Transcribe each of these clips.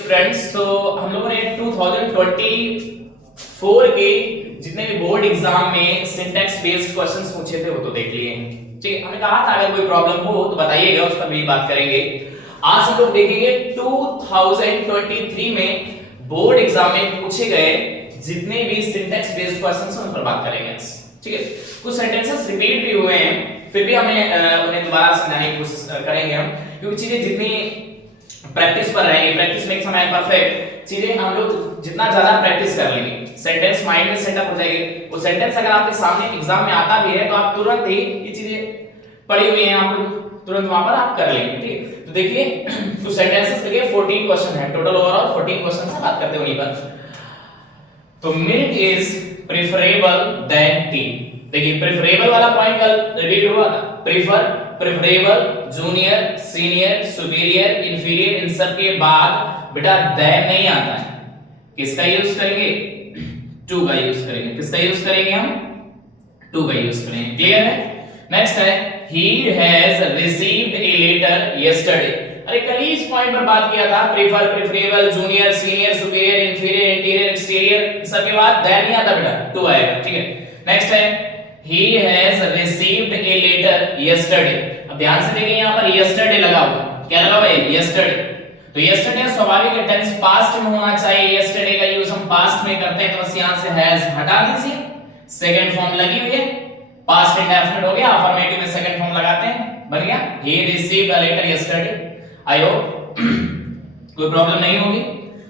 Friends, तो हम लोगों ने 2024 के जितने भी बोर्ड एग्जाम में सिंटैक्स बेस्ड क्वेश्चंस पूछे थे वो तो देख लिए हैं। ठीक है, हमने कहा था अगर कोई प्रॉब्लम हो तो बताइएगा, उस पर भी बात करेंगे। आज हम लोग देखेंगे 2023 में बोर्ड एग्जाम में पूछे गए जितने भी सिंटैक्स बेस्ड क्वेश्चंस हैं उन पर बात करेंगे। ठीक है, कुछ सेंटेंसेस रिपीट भी हुए हैं, फिर भी हमें उन्हें दोबारा समझाने की कोशिश करेंगे हम, क्योंकि चीजें जितनी प्रैक्टिस पर रहेंगे, practice makes a man perfect, चीजें हम लोग जितना ज्यादा प्रैक्टिस कर लेंगे सेंटेंस माइंड में सेटअप हो जाएगी। वो सेंटेंस अगर आपके सामने एग्जाम में आता भी है तो आप तुरंत ही ये चीजें पढ़ी हुई हैं आपको तुरंत वहां पर आप कर लेंगे। ठीक, तो देखिए कुछ सेंटेंसेस देखिए 14 क्वेश्चन है टोटल, ओवरऑल 14 क्वेश्चन से बात करते हैं उन्हीं पर। तो milk is preferable than tea. देखिए प्रेफरेबल वाला पॉइंट कल रिपीट हुआ था, prefer, preferable, junior, senior, superior, inferior, इन सब के बाद बेटा देन नहीं आता है। किसका यूज करेंगे? टू का यूज करेंगे। किसका यूज करेंगे हम? टू का यूज करेंगे। क्लियर है? नेक्स्ट है he has received a letter yesterday। अरे कल ही इस पॉइंट पर बात किया था, prefer, preferable, junior, senior, superior, inferior, interior, exterior, सबके बाद देन नहीं आता बेटा, टू आएगा। ठीक है, नेक्स्ट है he has received a letter yesterday। अब ध्यान से देखिए यहां पर yesterday लगा हुआ, क्या लगा हुआ है? yesterday। तो yesterday स्वाभाविक है टेंस पास्ट में होना चाहिए, yesterday का यूज हम पास्ट में करते हैं, तो बस यहां से has हटा दीजिए, सेकंड फॉर्म लगी हुई है, पास्ट इंडेफिनिट हो गया, अफर्मेटिव में सेकंड फॉर्म लगाते हैं, बन गया he received a letter yesterday। I hope कोई प्रॉब्लम नहीं होगी।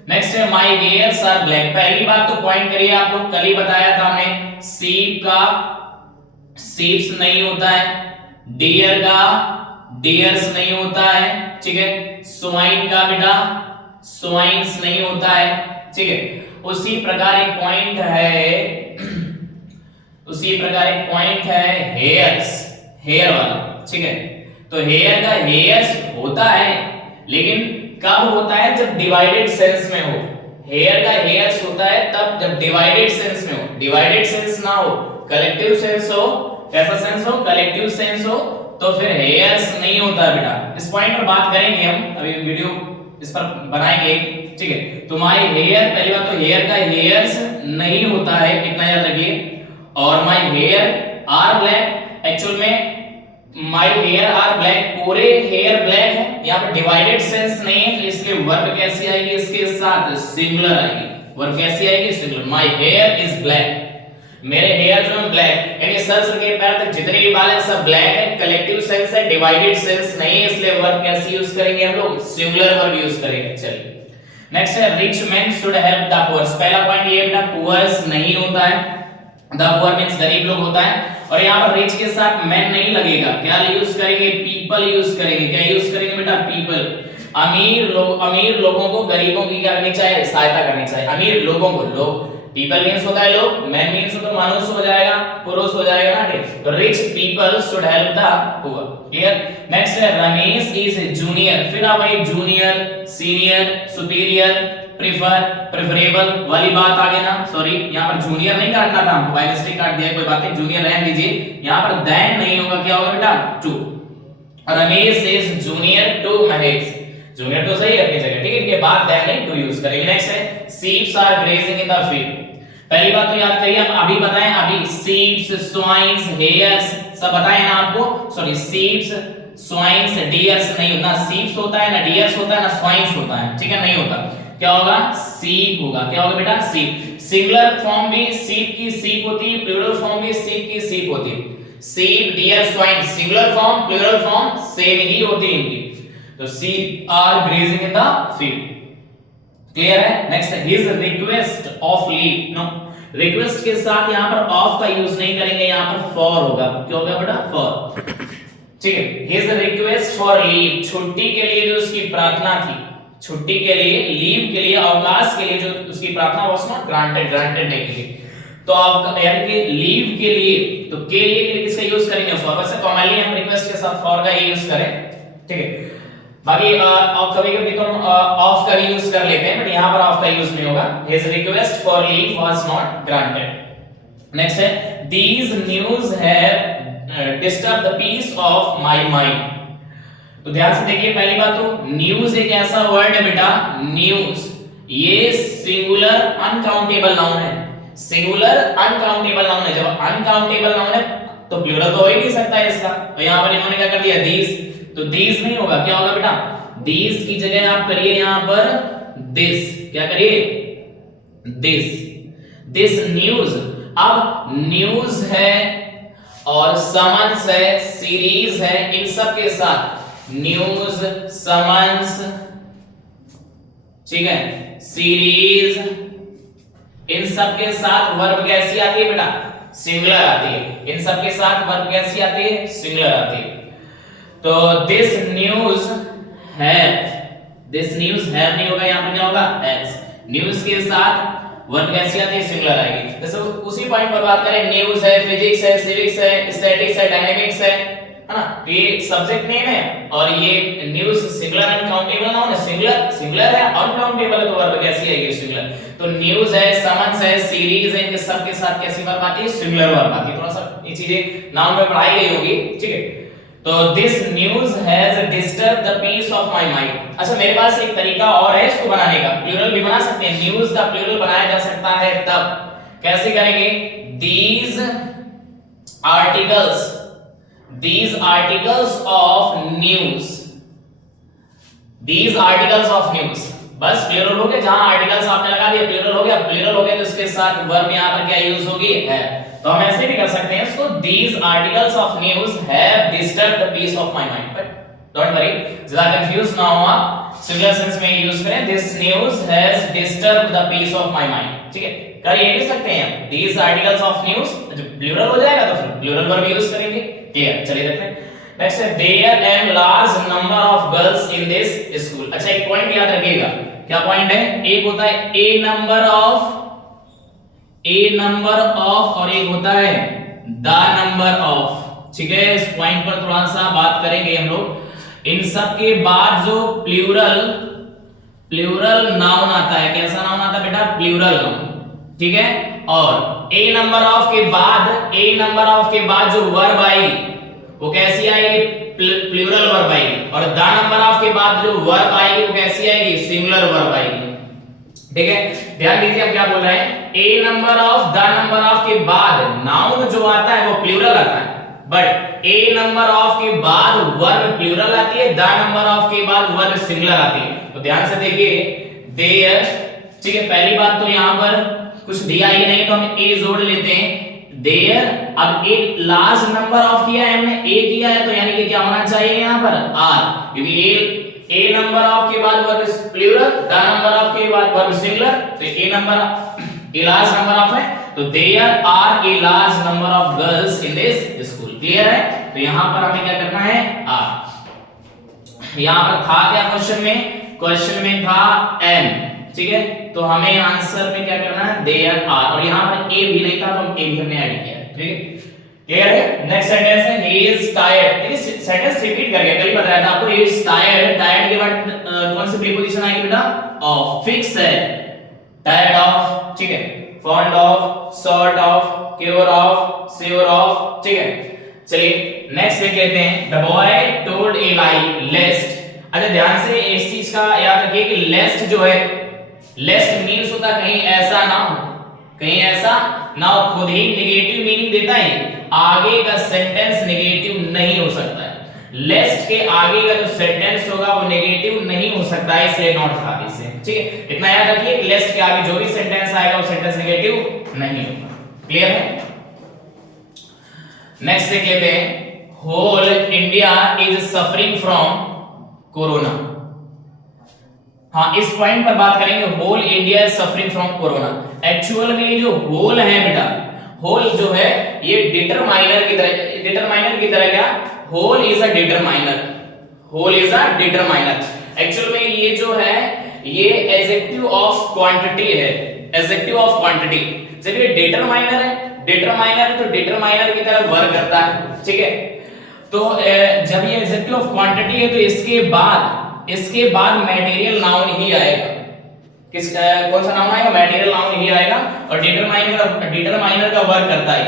नेक्स्ट है my hairs are black। पहली बात तो पॉइंट करिए, आप लोग कल ही बताया था हमने, sheep का sheeps नहीं होता है, deer का deers नहीं होता है, ठीक है, swine का बेटा swines नहीं होता है। ठीक है, उसी प्रकार एक पॉइंट है हेयर्स, हेयर वाला। ठीक है, तो हेयर का हेयर्स होता है, लेकिन कब होता है? जब डिवाइडेड सेंस में हो। हेयर का हेयर्स होता है तब जब डिवाइडेड सेंस में हो, डिवाइडेड सेंस ना हो, कलेक्टिव सेंस हो। कैसा सेंस हो? कलेक्टिव सेंस हो, तो फिर हेयर्स नहीं होता है बेटा। इस पॉइंट पर बात करेंगे हम, अभी वीडियो इस पर बनाएंगे। ठीक है, तुम्हारी हेयर, पहली बात तो हेयर का हेयर्स नहीं होता है, इतना याद रखिए। और my hair are black, actual में माय हेयर आर ब्लैक, पूरे हेयर ब्लैक है, यहाँ पर डिवाइडेड सेंस नहीं है, इसलिए वर्ब कैसी आएगी? इसके साथ सिंगुलर आएगी। वर्ब कैसी आएगी? Singular. My here is black, मेरे हेयर जो है ब्लैक, यानी सर से लेकर पैर तक जितने भी बाल हैं सब ब्लैक है, कलेक्टिव सेंस है, डिवाइडेड सेंस नहीं है, इसलिए वर्ब कैसे यूज करेंगे हम लोग? सिंगुलर वर्ब यूज करेंगे। चलिए नेक्स्ट है rich man should help the poor. पहला पॉइंट ये बेटा पुअर्स नहीं होता है, द पुअर मींस गरीब लोग होता है, और यहाँ पर रिच के साथ मैन नहीं लगेगा, क्या यूज करेंगे? पीपल यूज करेंगे। क्या यूज करेंगे बेटा? पीपल। अमीर लोगों को गरीबों की क्या करनी चाहिए? सहायता करनी चाहिए। अमीर लोगों को, लोग, पीपल मींस होता है लोग, मैन मींस तो मनुष्य हो जाएगा, पुरुष हो जाएगा ना। तो rich people should help the poor. Clear? Next है रमेश इज जूनियर। फिर आप वही junior, senior, superior, prefer, preferable वाली बात आ गई ना। सॉरी, यहाँ पर जूनियर नहीं काटना था हमको, बाय मिस्टेक काट दिया, कोई बात नहीं, जूनियर रहने दीजिए। यहाँ पर देन नहीं होगा, क्या होगा बेटा? To. Ramesh is junior to Mahesh, junior तो सही है अपनी जगह, ठीक है, इनके बाद देन नहीं टू यूज करेंगे। नेक्स्ट है sheep are grazing in the field। पहली बात तो याद करिए, हम अभी बताएं, अभी sheep, swines, hares सब बताएं ना आपको। सॉरी, sheep, swines, deers नहीं होता, sheep होता है ना, deers होता है ना, swines होता है, ठीक है, नहीं होता। क्या होगा? sheep होगा। क्या होगा बेटा? sheep। सिंगुलर फॉर्म भी sheep की sheep होती है, प्लूरल फॉर्म भी sheep की sheep होती है। sheep, deer, swine singular form, plural form same ही होती है इनकी। तो sheep are grazing in the field। Clear है? नेक्स्ट है his request of leave। No, request के साथ यहां पर ऑफ का यूज नहीं करेंगे, यहां पर फॉर होगा। क्या होगा बेटा? फॉर। ठीक है, his request for leave, छुट्टी के लिए जो उसकी प्रार्थना थी, छुट्टी के लिए, लीव के लिए, अवकाश के लिए जो उसकी प्रार्थना was not granted, ग्रांटेड नहीं की। तो आप यानी कि लीव के लिए, तो के लिए किसका यूज करेंगे? फॉर। वैसे कॉमनली हम रिक्वेस्ट के साथ फॉर का ही यूज करें, ठीक है। बाकी कभी-कभी तो ऑफ का यूज कर लेते हैं, बट यहां पर ऑफ का यूज नहीं होगा। His request for leave was not granted। Next है these news have disturbed the peace of my mind। तो ध्यान से देखिए, पहली बात तो न्यूज एक ऐसा वर्ड है बेटा, न्यूज ये सिंगुलर अनकाउंटेबल नाउन है, सिंगुलर अनकाउंटेबल नाउन है। जब अनकाउंटेबल नाउन है तो प्लूरल तो हो ही नहीं सकता है इसका, तो यहां पर इन्होंने क्या कर दिया, दीज, तो दीज नहीं होगा, क्या होगा बेटा, दीज की जगह आप करिए यहां पर दिस, क्या करिए, दिस, दिस न्यूज। अब न्यूज है और समन्स है, सीरीज है, इन सब के साथ न्यूज, समन्स, ठीक है, सीरीज, इन सब के साथ वर्ब कैसी आती है बेटा, सिंगुलर आती है। इन सब के साथ वर्ब कैसी आती है, सिंगुलर आती है। तो this news have, this news have नहीं होगा, यहां पर क्या होगा, हैज। न्यूज के साथ वर्ब कैसी आती है, सिंगुलर आएगी। जैसे उसी पॉइंट पर बात करें, न्यूज है, फिजिक्स है, सिविक्स है, स्टैटिक्स है, डायनेमिक्स है ना, तो ये सब्जेक्ट नेम है और ये न्यूज सिंगुलर अनकाउंटेबल नाउन है, सिंगुलर है, अनकाउंटेबल है, तो वर्ब कैसी आएगी, सिंगुलर। तो न्यूज है, समन्स है, सीरीज है, इनके सब के साथ कैसी वर्ब आती है, सिंगुलर वर्ब आती है। थोड़ा सा ये चीजें नाउन में पढ़ाई गई होगी, ठीक है। तो this news has disturb the peace of my mind. अच्छा, मेरे पास एक तरीका और है इसको बनाने का, प्लूरल भी बना सकते हैं, न्यूज का प्लूरल बनाया जा सकता है तब कैसे करेंगे, these articles of news, these articles of news, बस प्लूरल हो गया, जहां आर्टिकल्स आपने लगा दिया प्लूरल हो गया, प्लूरल हो गया तो इसके साथ वर्ब यहां पर क्या यूज होगी, है। तो हम ऐसे भी कर सकते हैं इसको, these articles of news have disturbed the peace of my mind, but don't worry, ज्यादा कंफ्यूज ना हो आप, सिंगुलर सेंस में यूज करें, this news has disturbed the peace of my mind, ठीक है। कर ये भी सकते हैं these articles of news, जब प्लूरल हो जाएगा तो फिर प्लूरल वर्ब यूज करेंगे, क्लियर। चलिए देखते हैं नेक्स्ट है, there are large number of girls in this school। अच्छा, एक पॉइंट याद रखिएगा, क्या पॉइंट है, एक होता है a number of और एक होता है the number of, ठीक है। इस पॉइंट पर थोड़ा सा बात करेंगे हम लोग। इन सब के बाद जो प्लूरल नाउन आता है, कैसा नाउन आता है बेटा, प्लूरल नाउन, ठीक है। और a नंबर ऑफ के बाद जो वर्ब आई वो कैसी आएगी, प्लूरल वर्ब आएगी, और द नंबर ऑफ के बाद जो वर्ब आएगी वो कैसी आएगी, सिंगुलर वर्ब आएगी, ठीक है। ध्यान दीजिए हम क्या बोल रहे हैं, a number of, the number of के बाद नाउन जो आता है वो प्लूरल आता है, बट a नंबर ऑफ के बाद वर्ब प्लूरल आती है, द नंबर ऑफ के बाद वर्ब सिंगुलर आती है। तो ध्यान से देखिए, देयर, ठीक है। पहली बात तो यहां पर कुछ दिया ही नहीं तो हम a जोड़ लेते हैं, देयर। अब एक लार्ज नंबर ऑफ किया है हमने, a किया है, तो यानी कि क्या होना चाहिए यहां पर, r, क्योंकि a नंबर ऑफ के बाद verb plural, the number of के बाद वर्ब सिंगुलर, तो a लार्ज नंबर ऑफ है, तो there are a large number of girls in this school, clear है। तो यहां पर हमें क्या करना है, आर। यहां पर था क्या क्वेश्चन में था m, ठीक है। तो हमें आंसर में क्या करना है, देयर आर, और यहां पर a भी नहीं था तो हम a भी हमने ऐड किया, ठीक है, क्लियर है। नेक्स्ट सेंटेंस है, he is tired, ठीक है। सेंटेंस रिपीट करके कल ही बताया था आपको, he is tired, टायर्ड के बाद कौन सी प्रीपोजिशन आएगी बेटा, ऑफ, फिक्स है, टायर्ड ऑफ, ठीक है, fond of, sort of, cure of, sure of, ठीक है। चलिए नेक्स्ट देख लेते हैं, द बॉय टोल्ड ए लाई लेस्ट। अच्छा, ध्यान से इस चीज का याद रखिए कि लेस्ट जो है, लेस्ट मींस होता कहीं ऐसा ना हो, कहीं ऐसा ना हो, खुद ही नेगेटिव मीनिंग देता है, आगे का सेंटेंस नेगेटिव नहीं हो सकता है। लेस्ट के आगे का जो सेंटेंस होगा वो नेगेटिव नहीं हो सकता है, इसलिए नॉट था इसे, ठीक है। इतना याद रखिए कि लेस्ट के आगे जो भी सेंटेंस आएगा वो सेंटेंस नेगेटिव नहीं होगा, क्लियर है। नेक्स्ट देख लेते हैं, whole India is suffering from corona. हाँ, इस पॉइंट पर बात करेंगे, whole India is suffering from corona. Actual में ये जो होल है बेटा, होल जो है ये डिटरमाइनर की तरह क्या, whole is a determiner, whole is a determiner. Actual में ये जो है ये एडजेक्टिव ऑफ क्वांटिटी है, एडजेक्टिव ऑफ क्वांटिटी। जब ये डिटरमाइनर है, डिटरमाइनर तो डिटरमाइनर की तरह वर्क करता है, ठीक है। तो जब ये एडजेक्टिव ऑफ क्वांटिटी है तो इसके बाद मटेरियल नाउन ही आएगा। कौन सा नाउन आएगा, मटेरियल नाउन ही आएगा, और डिटरमाइनर का वर्क करता है,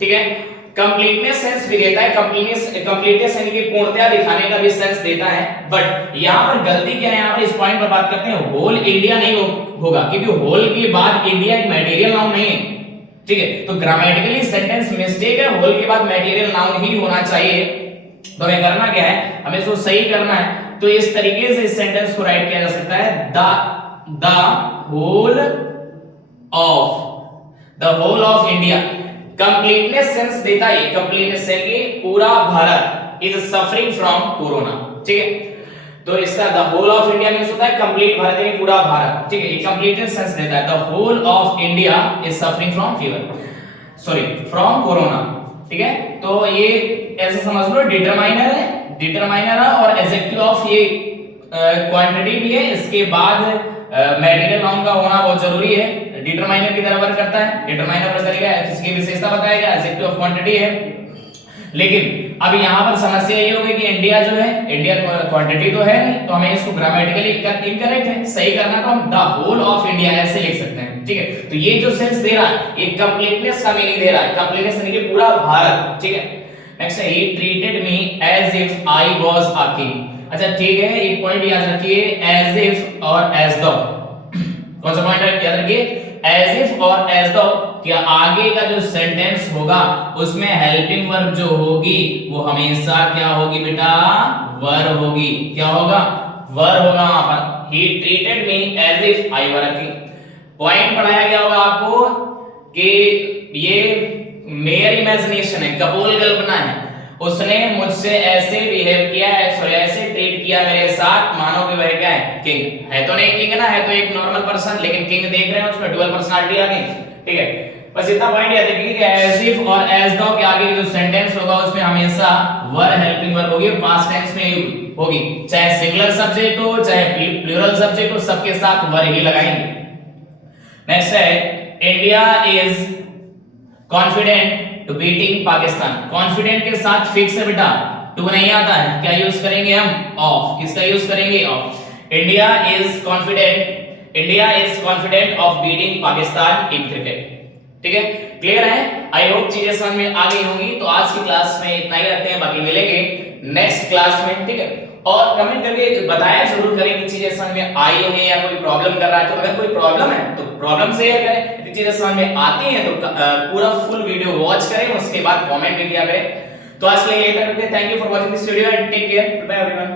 ठीक है। कंप्लीटनेस सेंस भी देता है, कंप्लीटनेस यानी कि पूर्णता दिखाने का भी सेंस देता है। बट यहां पर गलती क्या है, यहां पर इस पॉइंट पर बात करते हैं, होल इंडिया नहीं होगा, क्योंकि होल के बाद इंडिया एक मटेरियल नाउन नहीं है, ठीक है। तो ग्रामेटिकली सेंटेंस मिस्टेक है, होल के बाद मटेरियल नाउन ही होना चाहिए। तो हमें करना क्या है, हमें इसको सही करना है। तो इस तरीके से इस सेंटेंस को राइट किया जा सकता है, the whole of India. Completeness sense देता है, कंप्लीटनेस से कि पूरा भारत इज सफरिंग फ्रॉम कोरोना, ठीक है। तो इसका the whole of India means होता है कंप्लीट भारत यानी पूरा भारत, ठीक है। ये कंप्लीटनेस सेंस देता है, the whole of India is suffering from from corona, ठीक है। तो ये ऐसे समझ लो डिटरमाइनर है और एडजेक्टिव ऑफ ये क्वांटिटी भी है, इसके बाद मटेरियल नाउन का होना बहुत जरूरी है। डिटरमाइनर की तरह वर्क करता है, डिटरमाइनर वर्क करेगा, इसकी विशेषता बताएगा, एडजेक्टिव ऑफ क्वांटिटी है। लेकिन अब यहां पर समस्या ये होगी कि इंडिया जो है, इंडिया क्वांटिटी तो है नहीं, तो हमें इसको ग्रामेटिकली इनकरेक्ट है, सही करना तो हम द होल ऑफ इंडिया ऐसे लिख सकते हैं, ठीक है। तो ये जो सेंस दे रहा है, ये कंप्लीटनेस का मीनिंग दे रहा है, कंप्लीटनेस यानी कि पूरा भारत, ठीक है। नेक्स्ट है, he treated me as if I was a king। अच्छा ठीक है, एक पॉइंट याद रखिए, as if और as though, कौन सा पॉइंट याद रखिए, as if और as though, क्या आगे का जो सेंटेंस होगा उसमें हेल्पिंग वर्ब जो होगी वो हमेशा क्या होगी बेटा, वर होगी। क्या होगा, वर होगा वहां पर। he treated me as if I were a king। Point पढ़ाया गया होगा आपको कि ये मेयर इमेजिनेशन है, कपोल कल्पना है, उसने मुझसे ऐसे बिहेव किया है, सॉरी ऐसे ट्रीट किया मेरे साथ, मानो कि वह क्या है, किंग है। तो नहीं किंग ना, है तो एक नॉर्मल पर्सन, लेकिन किंग देख रहे हैं उसमें डुअल पर्सनालिटी आ गई, ठीक है। बस इतना पॉइंट याद रखिए कि एज इफ और एज दो के आगे जो सेंटेंस होगा उसमें हमेशा वर हेल्पिंग वर्ब होगी, पास्ट टेंस में होगी, चाहे सिंगुलर सब्जेक्ट हो चाहे प्लूरल सब्जेक्ट हो, सबके साथ वर ही लगाएंगे। नेक्स्ट है, India is confident to beating Pakistan. Confident के साथ फिक्स है बेटा, टू नहीं आता है, क्या यूज करेंगे हम, ऑफ। किसका यूज करेंगे, of. India is confident of beating Pakistan in cricket, ठीक है। क्लियर है, आई होप चीजें समझ में आ गई होंगी। तो आज की क्लास में इतना ही रखते हैं, बाकी मिलेंगे नेक्स्ट क्लास में, ठीक है। और कमेंट करके बताया जरूर करें कि चीजें समझ में आई है या कोई प्रॉब्लम कर रहा है। तो अगर कोई प्रॉब्लम है तो प्रॉब्लम शेयर करें, यदि चीजें समझ में आती हैं तो पूरा फुल वीडियो वॉच करें, उसके बाद कमेंट भी किया करें। तो आज के लिए यही तक रखते हैं। Thank you for watching this video and take care, bye everyone.